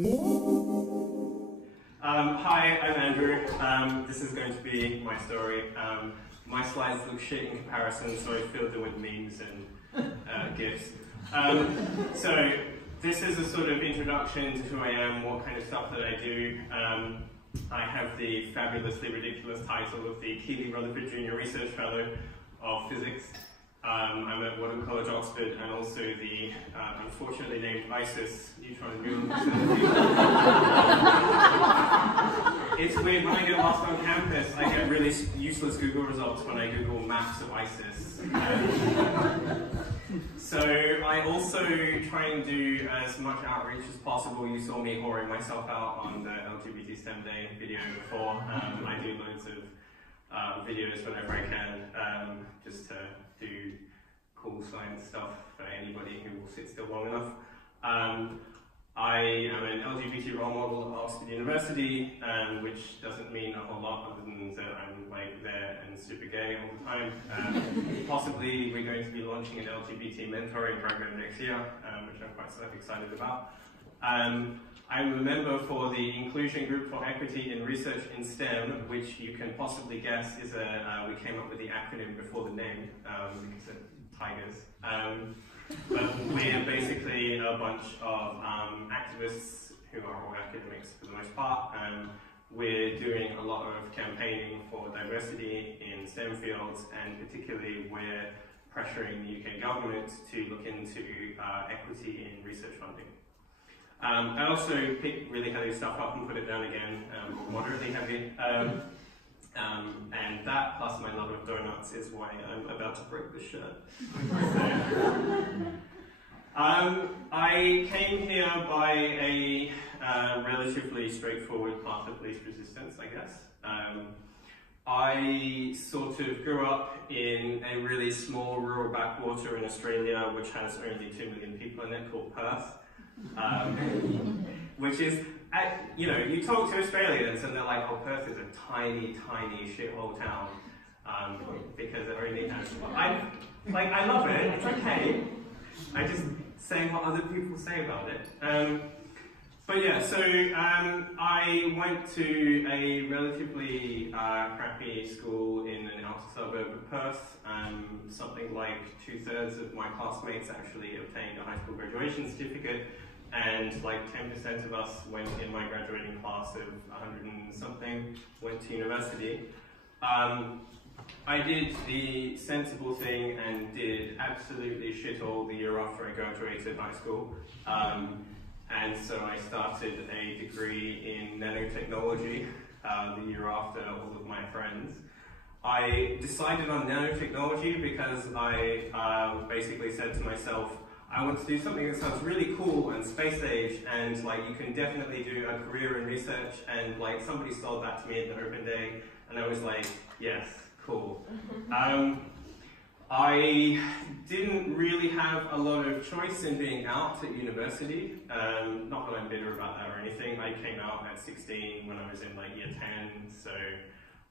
Hi, I'm Andrew. This is going to be my story. My slides look shit in comparison, so I filled them with memes and GIFs. So this is a sort of introduction to who I am, what kind of stuff that I do. I have the fabulously ridiculous title of the Keeley-Rutherford Junior Research Fellow of Physics. I'm at Wadham College, Oxford, and also the unfortunately named ISIS neutron removal facility. It's weird, when I get lost on campus, I get really useless Google results when I Google maps of ISIS. So I also try and do as much outreach as possible. You saw me whoring myself out on the LGBT STEM Day video before. I do loads of videos whenever I can, just to do cool science stuff for anybody who will sit still long enough. I am an LGBT role model at Oxford University, which doesn't mean a whole lot other than that I'm like there and super gay all the time. Possibly we're going to be launching an LGBT mentoring program next year, which I'm quite excited about. I'm a member for the Inclusion Group for Equity in Research in STEM, which you can possibly guess is we came up with the acronym before the name, because of tigers. But we're basically a bunch of activists who are all academics for the most part. We're doing a lot of campaigning for diversity in STEM fields, and particularly we're pressuring the UK government to look into equity in research funding. I also pick really heavy stuff up and put it down again, moderately heavy. And that, plus my love of donuts, is why I'm about to break the shirt. I came here by a relatively straightforward path of least resistance, I guess. I sort of grew up in a really small rural backwater in Australia, which has only 2 million people in it, called Perth. Which is, you know, you talk to Australians and they're like, oh, Perth is a tiny, tiny shithole town, because it only has, I love it, it's okay, I just say what other people say about it. But yeah, so I went to a relatively crappy school in an outer suburb of Perth. Something like 2/3 of my classmates actually obtained a high school graduation certificate, and like 10% of us went in my graduating class of 100 and something, went to university. I did the sensible thing and did absolutely shit all the year after I graduated high school. And so I started a degree in nanotechnology the year after all of my friends. I decided on nanotechnology because I basically said to myself, I want to do something that sounds really cool and space age, and like you can definitely do a career in research, and like somebody sold that to me at the open day, and I was like, yes, cool. I didn't really have a lot of choice in being out at university. Not that I'm bitter about that or anything. I came out at 16 when I was in like year 10, so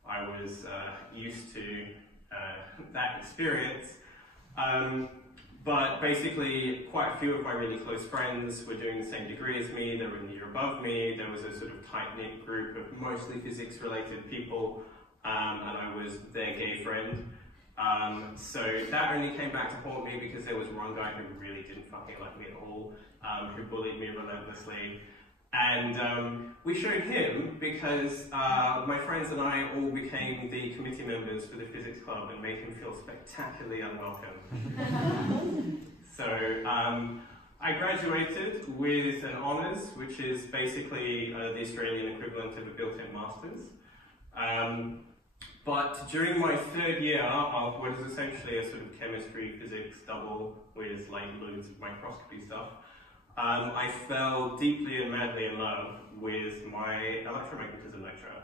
I was used to that experience. But basically, quite a few of my really close friends were doing the same degree as me. They were in the year above me. There was a sort of tight-knit group of mostly physics-related people, and I was their gay friend. So that only came back to haunt me because there was one guy who really didn't fucking like me at all, who bullied me relentlessly. And we showed him because my friends and I all became the committee members for the physics club and made him feel spectacularly unwelcome. So I graduated with an honours, which is basically the Australian equivalent of a built-in master's. But during my third year of what is essentially a sort of chemistry, physics double with like loads of microscopy stuff, I fell deeply and madly in love with my electromagnetism lecturer.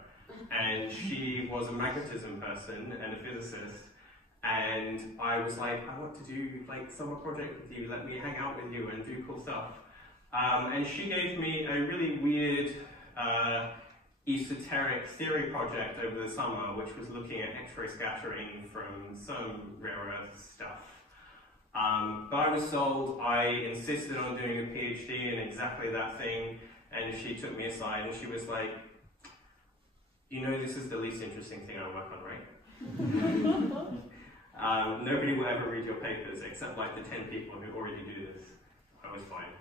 And she was a magnetism person and a physicist. And I was like, I want to do like summer project with you, let me hang out with you and do cool stuff. And she gave me a really weird esoteric theory project over the summer, which was looking at X-ray scattering from some rare earth stuff. But I was sold. I insisted on doing a PhD in exactly that thing, and she took me aside and she was like, you know, this is the least interesting thing I work on, right? Nobody will ever read your papers except like the 10 people who already do this. I was fine.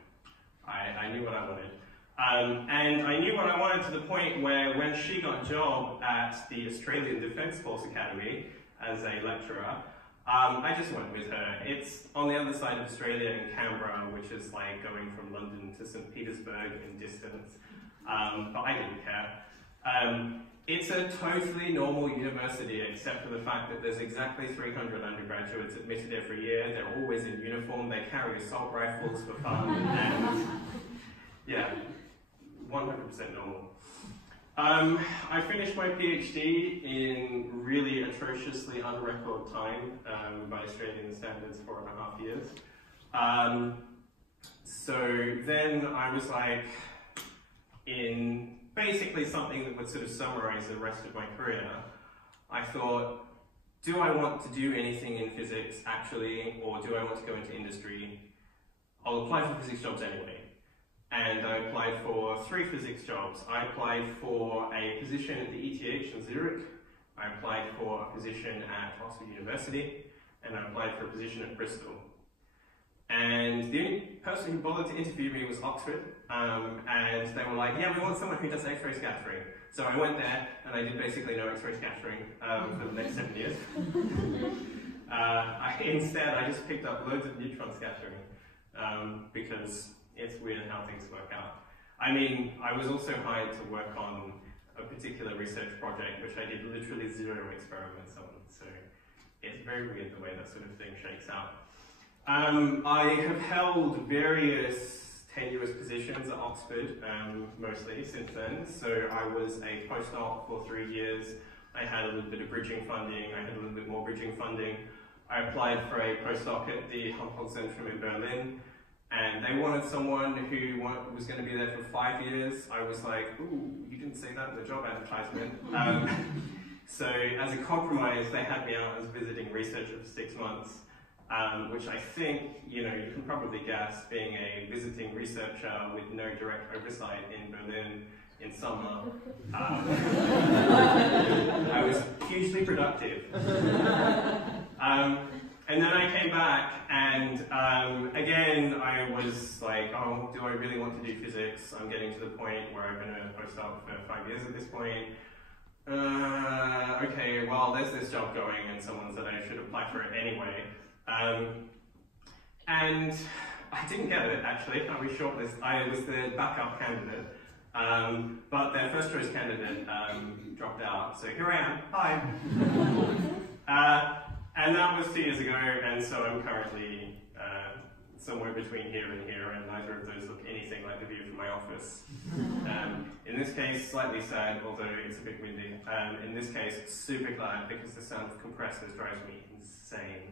I knew what I wanted. And I knew what I wanted to the point where when she got a job at the Australian Defence Force Academy as a lecturer, I just went with her. It's on the other side of Australia in Canberra, which is like going from London to St. Petersburg in distance, but I didn't care. It's a totally normal university, except for the fact that there's exactly 300 undergraduates admitted every year. They're always in uniform, they carry assault rifles for fun, and yeah, 100% normal. I finished my PhD in really atrociously on-record time, by Australian standards, 4.5 years. So then I was like, in basically something that would sort of summarize the rest of my career, I thought, do I want to do anything in physics actually, or do I want to go into industry? I'll apply for physics jobs anyway. And I applied for 3 physics jobs. I applied for a position at the ETH in Zurich, I applied for a position at Oxford University, and I applied for a position at Bristol. And the only person who bothered to interview me was Oxford, and they were like, yeah, we want someone who does X-ray scattering. So I went there, and I did basically no X-ray scattering for the next 7 years. Instead, I just picked up loads of neutron scattering, because it's weird how things work out. I mean, I was also hired to work on a particular research project, which I did literally 0 experiments on, so it's very weird the way that sort of thing shakes out. I have held various tenuous positions at Oxford, mostly since then. So I was a postdoc for 3 years. I had a little bit of bridging funding. I had a little bit more bridging funding. I applied for a postdoc at the Helmholtz Zentrum in Berlin, and they wanted someone who was going to be there for 5 years. I was like, ooh, you didn't say that in the job advertisement. So as a compromise, they had me out as visiting researcher for 6 months. Which I think, you know, you can probably guess, being a visiting researcher with no direct oversight in Berlin in summer, I was hugely productive. And then I came back, and again, I was like, oh, do I really want to do physics? I'm getting to the point where I've been a postdoc for 5 years at this point. Okay, well, there's this job going, and someone said I should apply for it anyway. And I didn't get it, actually. I was shortlisted. I was the backup candidate, but their first choice candidate dropped out. So here I am. Hi. And that was 2 years ago, and so I'm currently somewhere between here and here, and neither of those look anything like the view from my office. In this case, slightly sad, although it's a bit windy. In this case, super glad, because the sound of compressors drives me insane.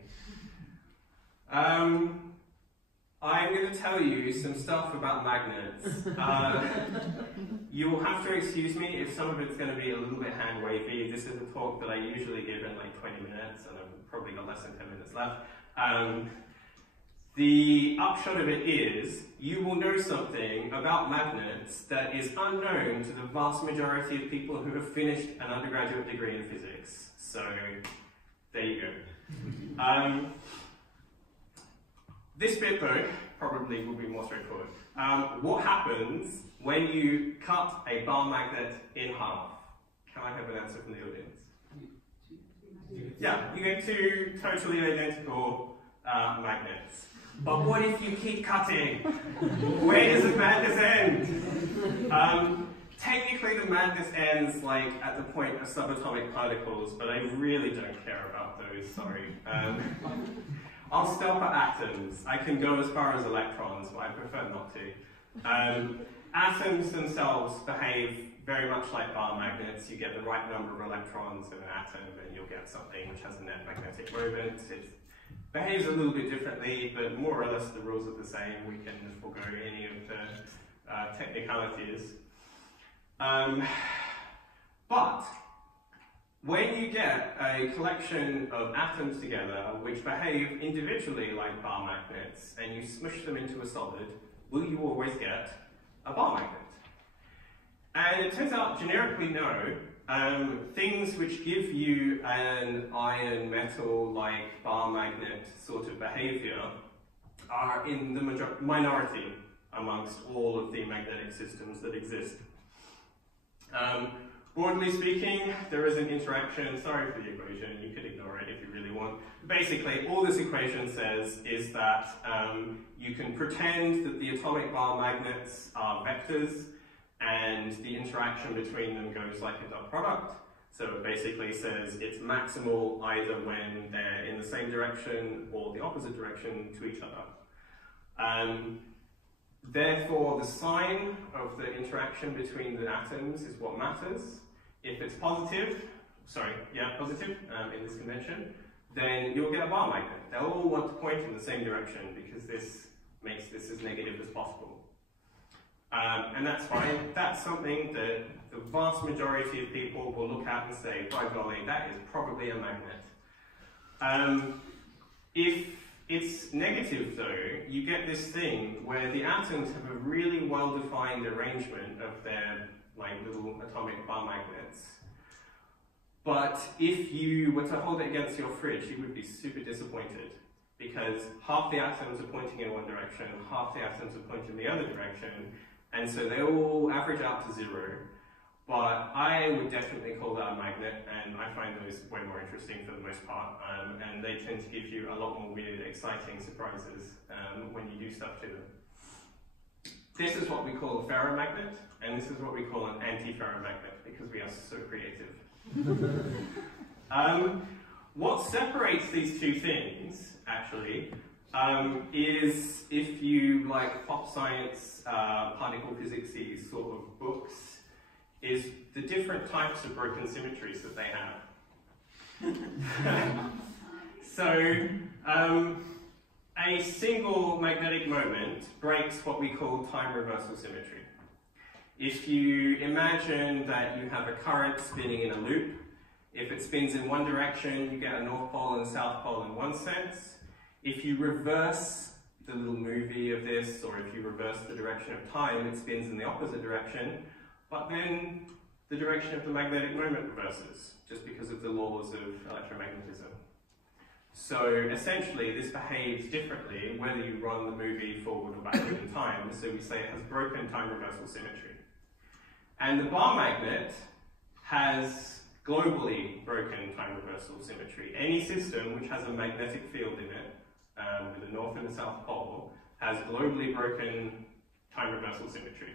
I'm going to tell you some stuff about magnets. You will have to excuse me if some of it's going to be a little bit hand-wavy. This is a talk that I usually give in like 20 minutes, and I've probably got less than 10 minutes left. The upshot of it is, you will know something about magnets that is unknown to the vast majority of people who have finished an undergraduate degree in physics. So, there you go. This bit, though, probably will be more straightforward. What happens when you cut a bar magnet in half? Can I have an answer from the audience? Yeah, you get 2 totally identical magnets. But what if you keep cutting? Where does the madness end? Technically, the madness ends like at the point of subatomic particles, but I really don't care about those, sorry. I'll stop at atoms. I can go as far as electrons, but I prefer not to. Atoms themselves behave very much like bar magnets. You get the right number of electrons in an atom, and you'll get something which has a net magnetic moment. It behaves a little bit differently, but more or less the rules are the same. We can forego any of the technicalities. But when you get a collection of atoms together which behave individually like bar magnets, and you smush them into a solid, will you always get a bar magnet? turns out, generically no. Things which give you an iron metal like bar magnet sort of behavior are in the minority amongst all of the magnetic systems that exist. Broadly speaking, there is an interaction. Sorry for the equation, you could ignore it if you really want. Basically, all this equation says is that you can pretend that the atomic bar magnets are vectors, and the interaction between them goes like a dot product. So it basically says it's maximal either when they're in the same direction or the opposite direction to each other. Therefore, the sign of the interaction between the atoms is what matters. If it's positive in this convention, then you'll get a bar magnet. They'll all want to point in the same direction because this makes this as negative as possible. And that's fine. That's something that the vast majority of people will look at and say, by golly, that is probably a magnet. If it's negative, though, you get this thing where the atoms have a really well-defined arrangement of their little atomic bar magnets. But if you were to hold it against your fridge, you would be super disappointed, because half the atoms are pointing in one direction, half the atoms are pointing in the other direction, and so they all average out to 0. But I would definitely call that a magnet, and I find those way more interesting for the most part, and they tend to give you a lot more weird, exciting surprises when you do stuff to them. This is what we call a ferromagnet, and this is what we call an anti-ferromagnet, because we are so creative. What separates these two things, actually, is if you like pop science, particle physics-y sort of books, is the different types of broken symmetries that they have. So, a single magnetic moment breaks what we call time reversal symmetry. If you imagine that you have a current spinning in a loop, if it spins in one direction, you get a north pole and south pole in one sense. If you reverse the little movie of this, or if you reverse the direction of time, it spins in the opposite direction, but then the direction of the magnetic moment reverses, just because of the laws of electromagnetism. So essentially, this behaves differently whether you run the movie forward or backward in time, so we say it has broken time reversal symmetry. And the bar magnet has globally broken time reversal symmetry. Any system which has a magnetic field in it, with a north and a south pole, has globally broken time reversal symmetry.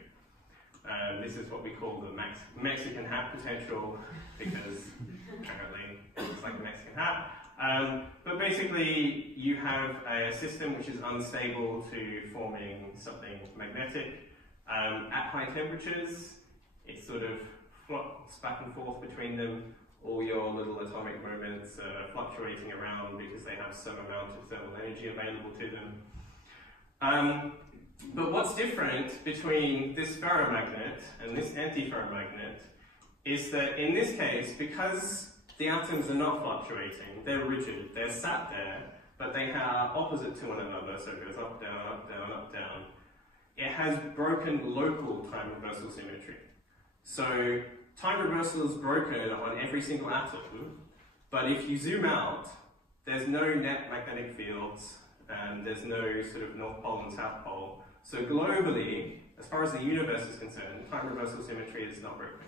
This is what we call the Mexican hat potential, because apparently it's like a Mexican hat. But basically, you have a system which is unstable to forming something magnetic. At high temperatures, it sort of flops back and forth between them. All your little atomic moments are fluctuating around because they have some amount of thermal energy available to them. But what's different between this ferromagnet and this antiferromagnet is that in this case, because the atoms are not fluctuating, they're rigid, they're sat there, but they are opposite to one another, so it goes up, down, up, down, up, down. It has broken local time reversal symmetry. So time reversal is broken on every single atom, but if you zoom out, there's no net magnetic fields, and there's no sort of north pole and south pole. So globally, as far as the universe is concerned, time reversal symmetry is not broken.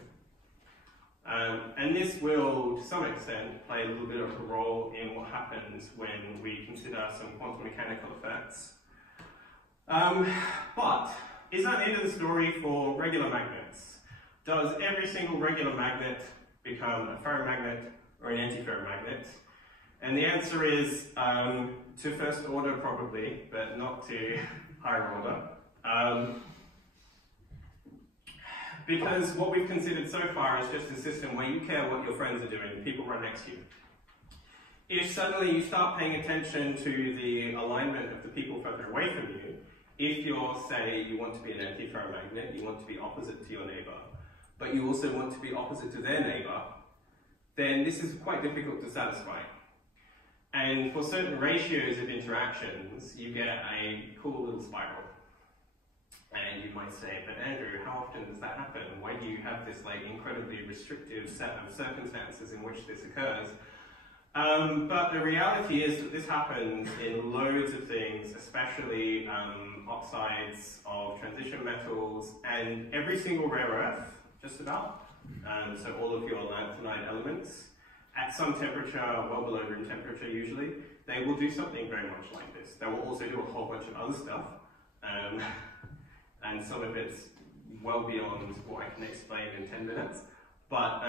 And this will, to some extent, play a little bit of a role in what happens when we consider some quantum mechanical effects. But is that the end of the story for regular magnets? Does every single regular magnet become a ferromagnet or an antiferromagnet? And the answer is to first order probably, but not to higher order. Because what we've considered so far is just a system where you care what your friends are doing, people right next to you. If suddenly you start paying attention to the alignment of the people further away from you, if you're, say, you want to be an antiferromagnet, you want to be opposite to your neighbor, but you also want to be opposite to their neighbor, then this is quite difficult to satisfy. And for certain ratios of interactions, you get a cool little spiral. And you might say, but Andrew, how often does that happen? Why do you have this like incredibly restrictive set of circumstances in which this occurs? But the reality is that this happens in loads of things, especially oxides of transition metals and every single rare earth, just about. So all of your lanthanide elements, at some temperature, well below room temperature usually, they will do something very much like this. They will also do a whole bunch of other stuff. And some of it's well beyond what I can explain in 10 minutes. But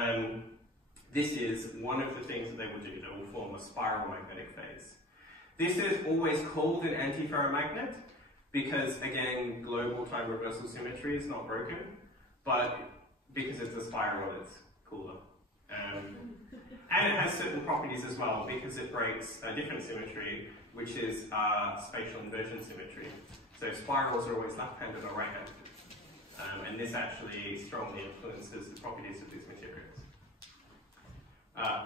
this is one of the things that they will do. They will form a spiral magnetic phase. This is always called an antiferromagnet because, again, global time reversal symmetry is not broken, but because it's a spiral, it's cooler. And it has certain properties as well because it breaks a different symmetry, which is spatial inversion symmetry. So spirals are always left-handed or right-handed. And this actually strongly influences the properties of these materials.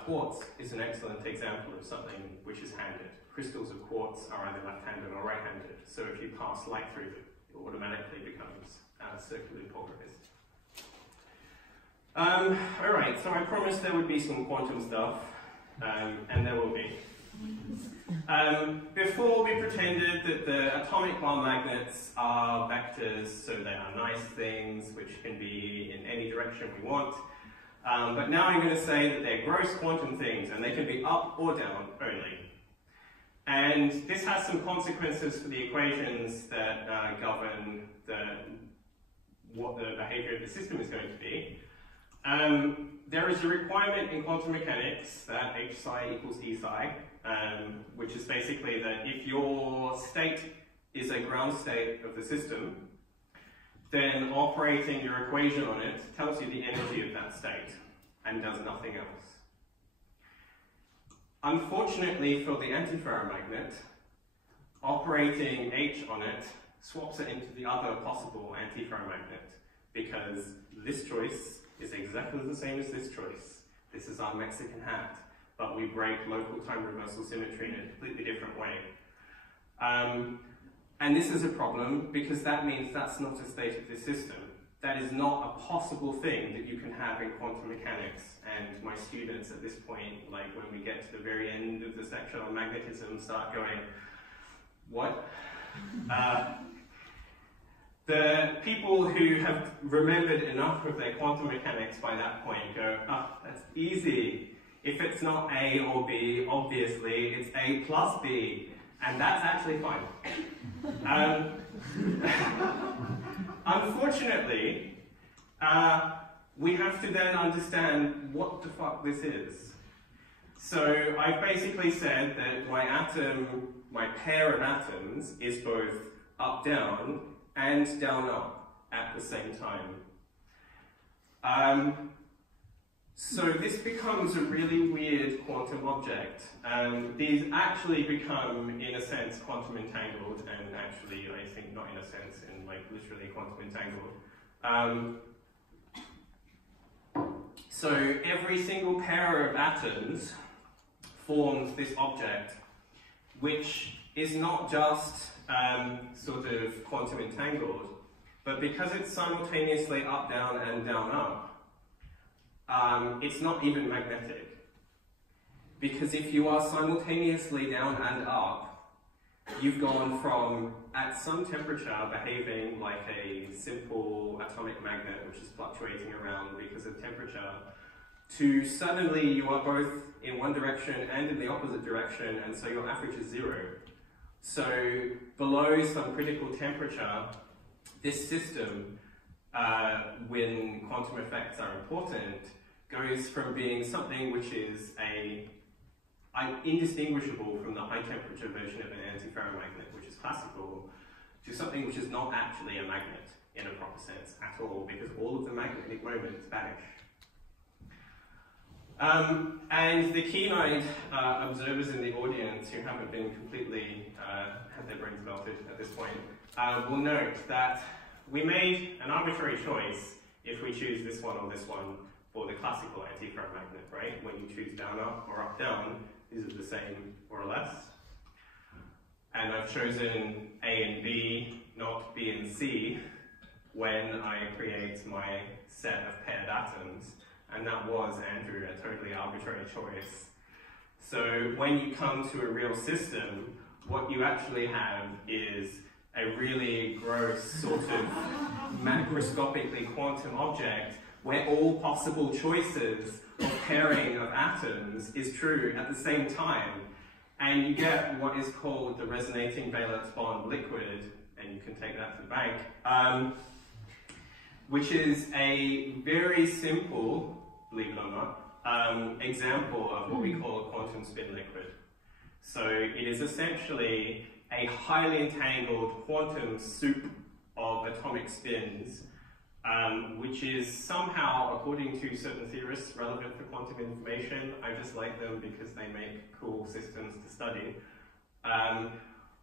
Quartz is an excellent example of something which is handed. Crystals of quartz are either left-handed or right-handed. So if you pass light through them, it automatically becomes circularly polarized. Alright, so I promised there would be some quantum stuff, and there will be. Before we pretended that the atomic bar magnets are vectors, so they are nice things which can be in any direction we want. But now I'm going to say that they're gross quantum things and they can be up or down only. And this has some consequences for the equations that govern what the behavior of the system is going to be. There is a requirement in quantum mechanics that h psi equals e psi, which is basically that if your state is a ground state of the system, then operating your equation on it tells you the energy of that state and does nothing else. Unfortunately for the antiferromagnet, operating H on it swaps it into the other possible antiferromagnet because this choice is exactly the same as this choice. This is our Mexican hat, but we break local time reversal symmetry in a completely different way. And this is a problem because that means that's not a state of this system. That is not a possible thing that you can have in quantum mechanics. And my students at this point, like when we get to the very end of the section on magnetism, start going, what? The people who have remembered enough of their quantum mechanics by that point go, oh, that's easy. If it's not A or B, obviously it's A plus B. And that's actually fine. Unfortunately, we have to then understand what the fuck this is. So I've basically said that my pair of atoms is both up-down and down-up at the same time. So this becomes a really weird quantum object. These actually become, in a sense, quantum entangled, and actually, I think not in a sense, in like literally quantum entangled. So every single pair of atoms forms this object, which is not just sort of quantum entangled, but because it's simultaneously up, down, and down, up, it's not even magnetic. Because if you are simultaneously down and up, you've gone from, at some temperature, behaving like a simple atomic magnet which is fluctuating around because of temperature, to suddenly you are both in one direction and in the opposite direction, and so your average is 0. So below some critical temperature, this system, when quantum effects are important, goes from being something which is indistinguishable from the high temperature version of an antiferromagnet, which is classical, to something which is not actually a magnet in a proper sense at all, because all of the magnetic moments vanish. And the keen-eyed observers in the audience who haven't been completely had their brains melted at this point will note that we made an arbitrary choice if we choose this one or this one for the classical antiferromagnet, right? When you choose down up or up down, these are the same more or less. And I've chosen A and B, not B and C, when I create my set of paired atoms, and that was, Andrew, a totally arbitrary choice. So when you come to a real system, what you actually have is a really gross sort of macroscopically quantum object where all possible choices of pairing of atoms is true at the same time. And you get what is called the resonating valence bond liquid, and you can take that to the bank, which is a very simple, believe it or not, example of what we call a quantum spin liquid. So it is essentially a highly entangled quantum soup of atomic spins, which is somehow, according to certain theorists, relevant for quantum information. I just like them because they make cool systems to study.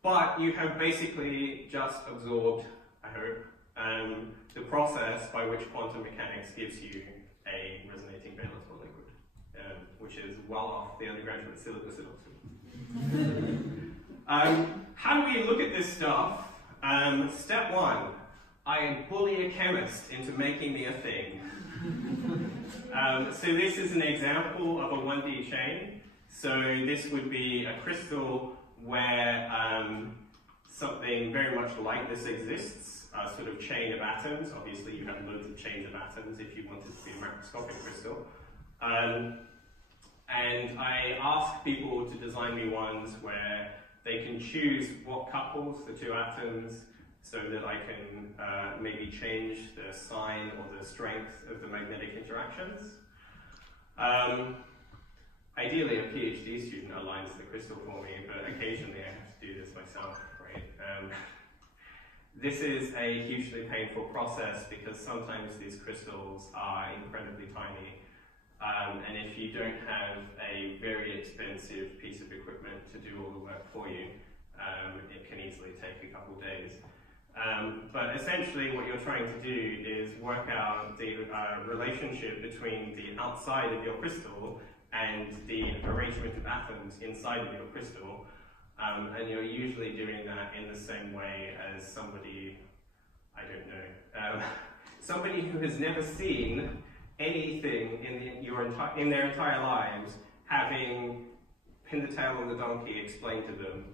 But you have basically just absorbed, I hope, the process by which quantum mechanics gives you a resonating valence bond liquid, which is well off the undergraduate syllabus at Oxford. How do we look at this stuff? Step one, I bully a chemist into making me a thing. So this is an example of a 1D chain. So this would be a crystal where something very much like this exists, a sort of chain of atoms. Obviously you have loads of chains of atoms if you wanted to be a macroscopic crystal. And I ask people to design me ones where they can choose what couples the two atoms so that I can maybe change the sign or the strength of the magnetic interactions. Ideally, a PhD student aligns the crystal for me, but occasionally I have to do this myself, right? This is a hugely painful process because sometimes these crystals are incredibly tiny. And if you don't have a very expensive piece of equipment to do all the work for you, it can easily take a couple days. But essentially what you're trying to do is work out the relationship between the outside of your crystal and the arrangement of atoms inside of your crystal. And you're usually doing that in the same way as somebody, I don't know, somebody who has never seen anything in their entire lives, having Pin the Tail on the Donkey explained to them,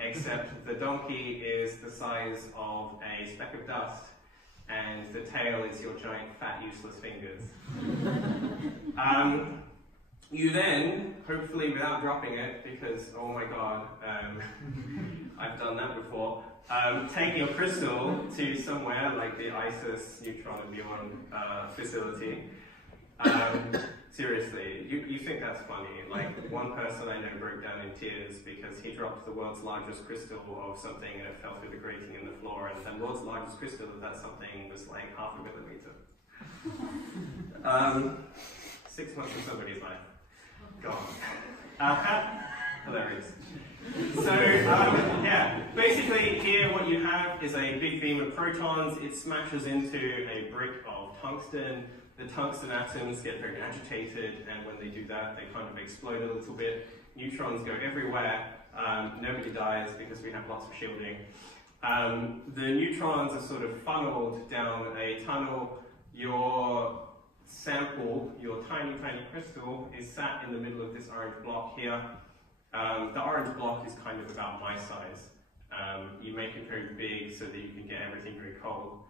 except the donkey is the size of a speck of dust, and the tail is your giant, fat, useless fingers. You then, hopefully without dropping it, because, oh my god, I've done that before, take your crystal to somewhere like the ISIS neutron and muon facility. Seriously, you think that's funny. Like, one person I know broke down in tears because he dropped the world's largest crystal of something and it fell through the grating in the floor, and the world's largest crystal of that something was like 0.5 millimeter. 6 months of somebody's life. Gone. Hilarious. So, yeah, basically here what you have is a big beam of protons. It smashes into a brick of tungsten. The tungsten atoms get very agitated, and when they do that, they kind of explode a little bit. Neutrons go everywhere. Nobody dies because we have lots of shielding. The neutrons are sort of funneled down a tunnel. Your sample, your tiny, tiny crystal, is sat in the middle of this orange block here. The orange block is kind of about my size. You make it very big so that you can get everything very cold.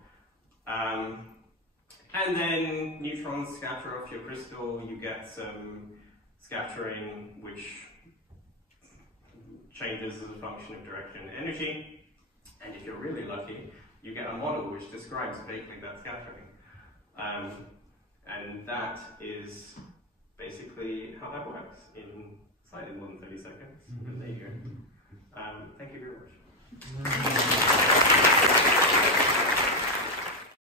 And then neutrons scatter off your crystal. You get some scattering which changes as a function of direction and energy. And if you're really lucky, you get a model which describes vaguely that scattering. And that is basically how that works in slightly more than 30 seconds. But there you go. Thank you very much.